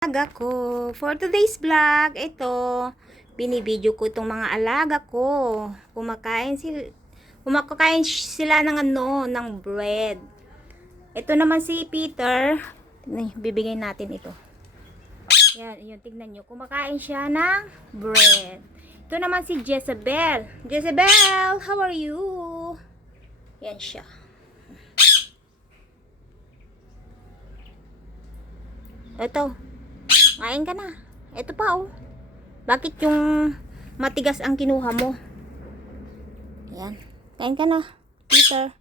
Alaga ko. For today's vlog, ito, binibidyo ko itong mga alaga ko. Kumakain sila ng ng bread. Ito naman si Peter. Bibigay natin ito. Yan, yun, tignan nyo. Kumakain siya ng bread. Ito naman si Jezebel. Jezebel, how are you? Yan siya. Ito. Kain ka na. Ito pa oh. Bakit yung matigas ang kinuha mo? Yan. Kain ka na, Peter.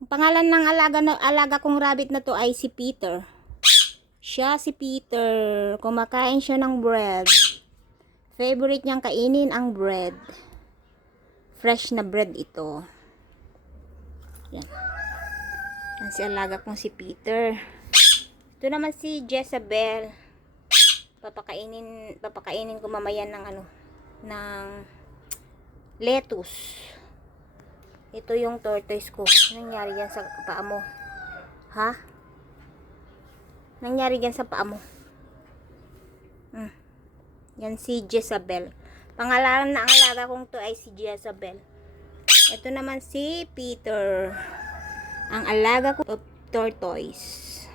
Ang pangalan ng alaga kong rabbit na to ay si Peter. Siya si Peter. Kumakain siya ng bread. Favorite niyang kainin ang bread. Fresh na bread ito. Yan. Yan si alaga kong si Peter. Ito naman si Jezebel. Papakainin ko mamaya ng ng lettuce. Ito yung tortoise ko. Nangyari yan sa paa mo? Ha? Nangyari yan sa paa mo? Yan si Jezebel. Pangalan na ang alaga kong to ay si Jezebel. Ito naman si Peter. Ang alaga ko tortoise.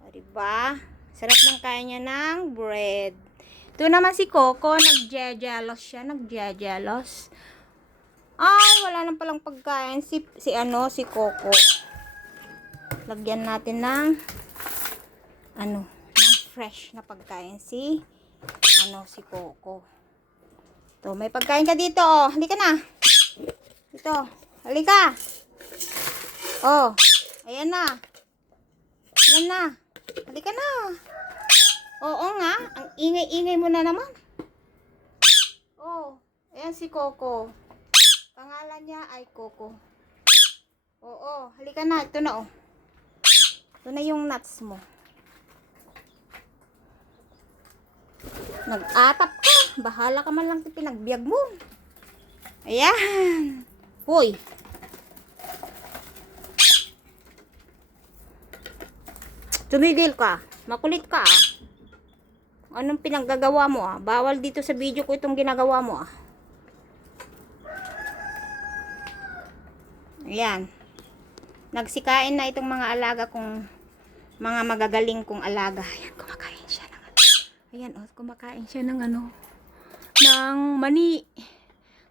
O, diba? Sarap ng kaya niya ng bread. Ito naman si Coco, nagjejelos siya, nagjejelos. Ay, wala nang palang pagkain si Coco. Lagyan natin ng ng fresh na pagkain si Coco. To, may pagkain ka dito, oh. Halika na. Dito, halika. Oh, ayan na. Ayan na. Halika na. Oo nga. Ang ingay-ingay mo na naman. Oh. Ayan si Coco. Pangalan niya ay Coco. Oo. Halika na. Ito na oh. Ito na yung nuts mo. Nag-atap ka. Bahala ka man lang sa pinagbiag mo. Ayan. Hoy. Tumigil ka. Makulit ka ah. Anong pinaggagawa mo ah? Bawal dito sa video ko itong ginagawa mo ah. Ayan. Nagsikain na itong mga alaga kong mga magagaling kong alaga. Ayan, kumakain siya ng Ayan oh, kumakain siya ng ng mani.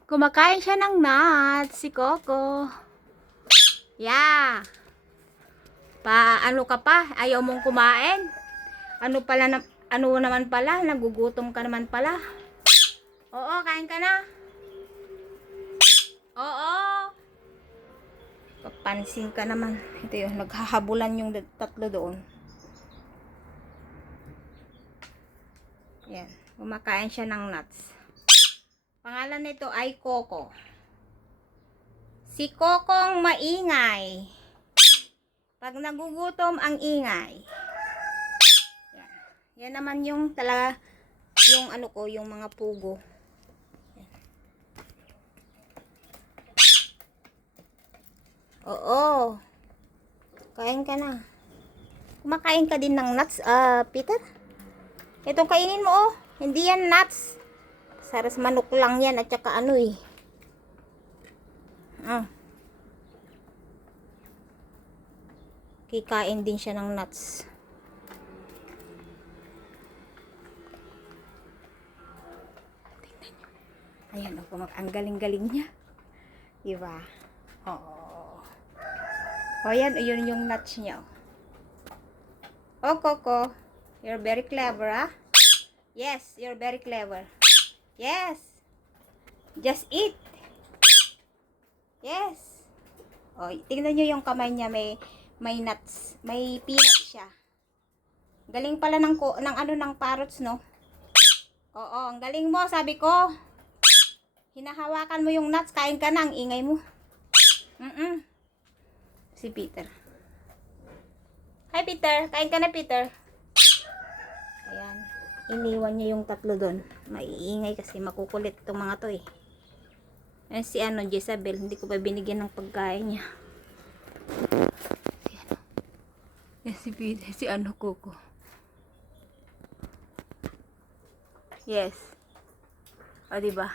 Kumakain siya ng nuts si Coco. Yeah. Ano ka pa? Ayaw mong kumain? Ano naman pala? Nagugutom ka naman pala. Oo, kain ka na. Oo. Papansin ka naman. Ito yun, naghahabulan yung tatlo doon. Yan, kumakain siya ng nuts. Pangalan nito ay Coco. Si Cocong maingay. Pag nagugutom ang ingay. Yan. Yan naman yung yung mga pugo. Yan. Oo. Kain ka na. Kumakain ka din ng nuts, Peter? Itong kainin mo, oh. Hindi yan nuts. Saras manok lang yan at saka Kikain din siya ng nuts. Tingnan nyo. Ayan, ang galing-galing niya. Diba? Oo. O yan, yun yung nuts niya. Oh, Coco. You're very clever, ah? Yes, you're very clever. Yes. Just eat. Yes. O, tingnan nyo yung kamay niya, may nuts, may peanuts siya. Galing pala ng parrots, no? Oo, ang galing mo, sabi ko. Hinahawakan mo yung nuts, kain ka na, ang ingay mo. Si Peter. Hi, Peter. Kain ka na, Peter. Ayan. Iniwan niya yung tatlo doon. Maiingay kasi makukulit itong mga to eh. Ayan si Jezebel, hindi ko pa binigyan ng pagkain niya. Yan si Coco. Yes. O, diba?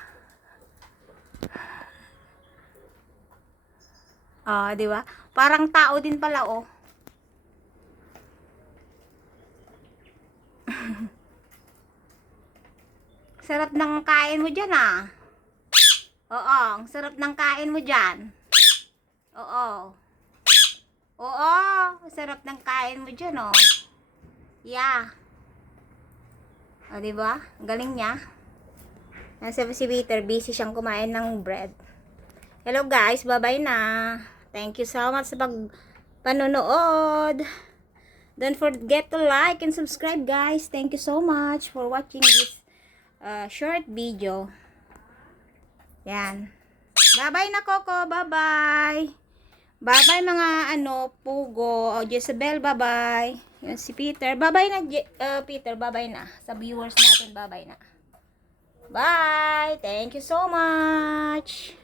O, diba? Parang tao din pala, oh. Sarap ng kain mo dyan, ah. Oo, ang sarap ng kain mo dyan. Oo. Oo, sarap ng kain mo dyan, oh. Yeah. O, diba? Ang galing niya. Nasa si Peter, busy siyang kumain ng bread. Hello guys, bye-bye na. Thank you so much sa panonood. Don't forget to like and subscribe, guys. Thank you so much for watching this short video. Yan. Bye-bye na, Coco. Bye-bye. Bye-bye mga pugo. O, Jezabel, bye-bye. Yan si Peter. Bye-bye na, Peter. Bye-bye na. Sa viewers natin, bye-bye na. Bye. Thank you so much.